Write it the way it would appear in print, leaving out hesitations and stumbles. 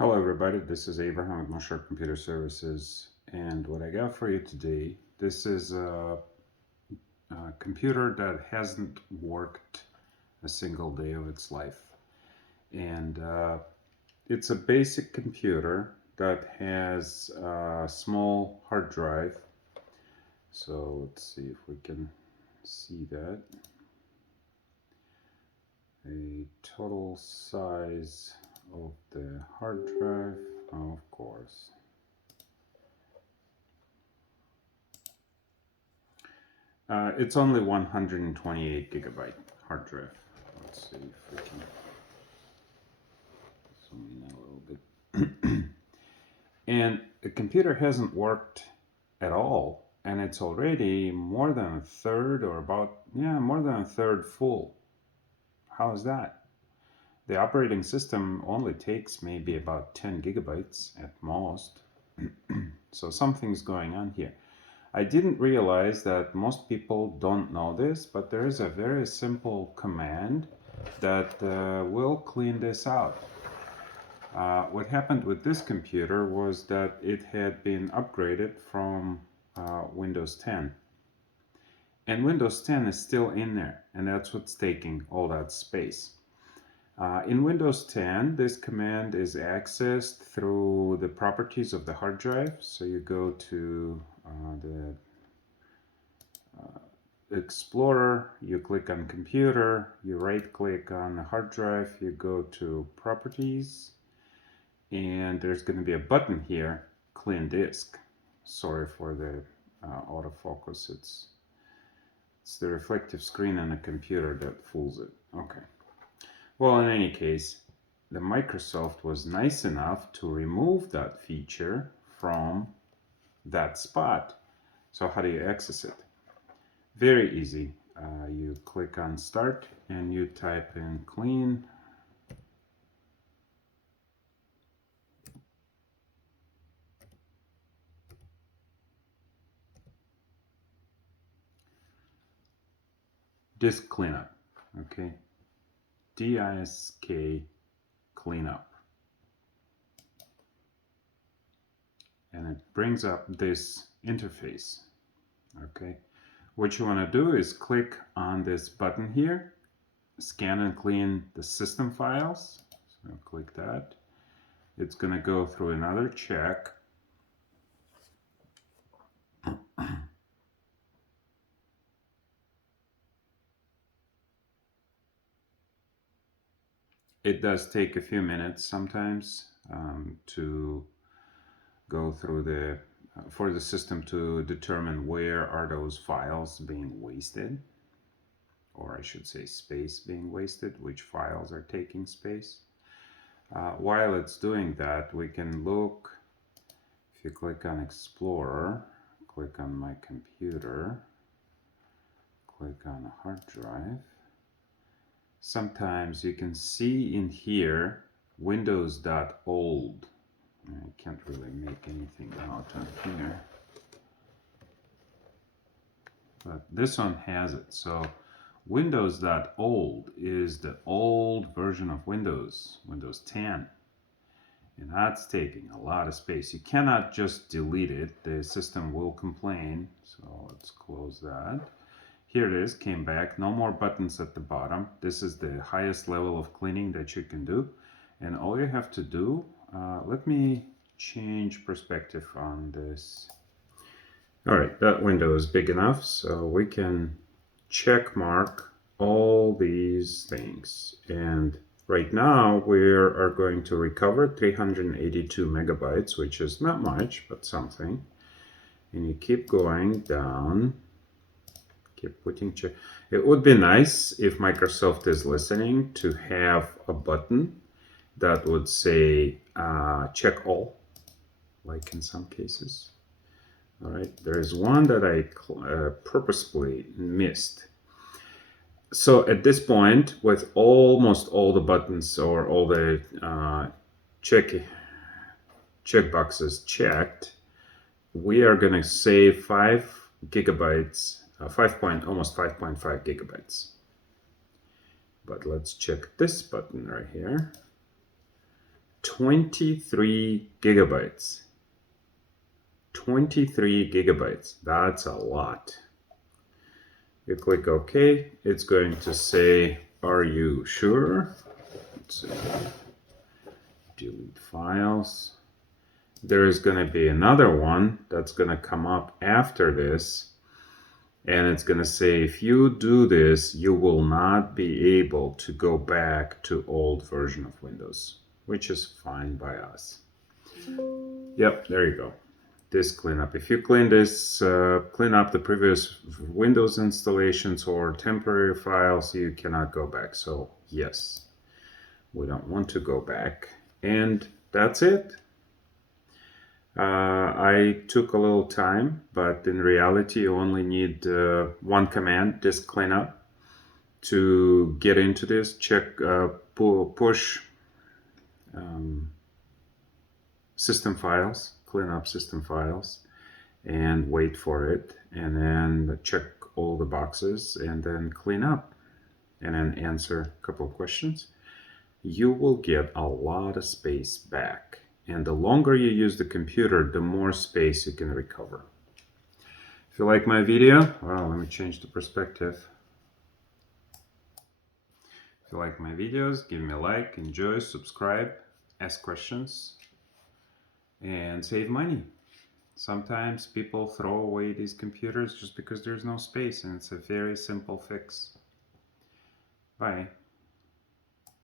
Hello everybody, this is Abraham with Mosher Computer Services, and what I got for you today, this is a computer that hasn't worked a single day of its life. And it's a basic computer that has a small hard drive. So let's see if we can see that. A total size of the hard drive, of course. It's only 128 gigabyte hard drive. Let's see if we can zoom in a little bit. And the computer hasn't worked at all, and it's already more than a third, or more than a third full. How is that? The operating system only takes maybe about 10 gigabytes at most. So something's going on here. I didn't realize that most people don't know this, but there is a very simple command that will clean this out. What happened with this computer was that it had been upgraded from Windows 10. And Windows 10 is still in there, and that's what's taking all that space. In Windows 10, this command is accessed through the properties of the hard drive. So you go to the Explorer, you click on Computer, you right click on the hard drive, you go to Properties, and there's going to be a button here, Clean Disk. Sorry for the autofocus, it's the reflective screen on the computer that fools it. Okay. Well, in any case, the Microsoft was nice enough to remove that feature from that spot. So how do you access it? Very easy. You click on Start and you type in clean. Disk cleanup. Okay. DISK cleanup. And it brings up this interface. Okay. What you want to do is click on this button here, scan and clean the system files. So click that. It's going to go through another check. It does take a few minutes sometimes to go through for the system to determine where are those files being wasted, or I should say space being wasted, which files are taking space. While it's doing that, we can look, if you click on Explorer, click on My Computer, click on a hard drive. Sometimes you can see in here Windows.old. I can't really make anything out on here, but this one has it. So Windows.old is the old version of Windows 10. And that's taking a lot of space. You cannot just delete it. The system will complain. So let's close that. Here it is, came back. No more buttons at the bottom. This is the highest level of cleaning that you can do. And all you have to do, let me change perspective on this. All right, that window is big enough, so we can check mark all these things. And right now we are going to recover 382 megabytes, which is not much, but something. And you keep going down. Keep putting check. It would be nice if Microsoft is listening to have a button that would say check all, like in some cases. All right, there's one that I purposefully missed. So at this point, with almost all the buttons or all the check boxes checked, we are going to save 5 gigabytes. Almost 5.5 gigabytes. But let's check this button right here. 23 gigabytes. 23 gigabytes. That's a lot. You click OK. It's going to say, are you sure? Let's see. Delete files. There is going to be another one that's going to come up after this. And it's going to say, if you do this, you will not be able to go back to old version of Windows, which is fine by us. Yep, there you go. This cleanup. If you clean this, clean up the previous Windows installations or temporary files, you cannot go back. So yes, we don't want to go back. And that's it. I took a little time, but in reality, you only need one command, disk cleanup, to get into this. Check, push system files, clean up system files, and wait for it, and then check all the boxes, and then clean up, and then answer a couple of questions. You will get a lot of space back. And the longer you use the computer, the more space you can recover. If you like my video, well, let me change the perspective. If you like my videos, give me a like, enjoy, subscribe, ask questions, and save money. Sometimes people throw away these computers just because there's no space, and it's a very simple fix. Bye.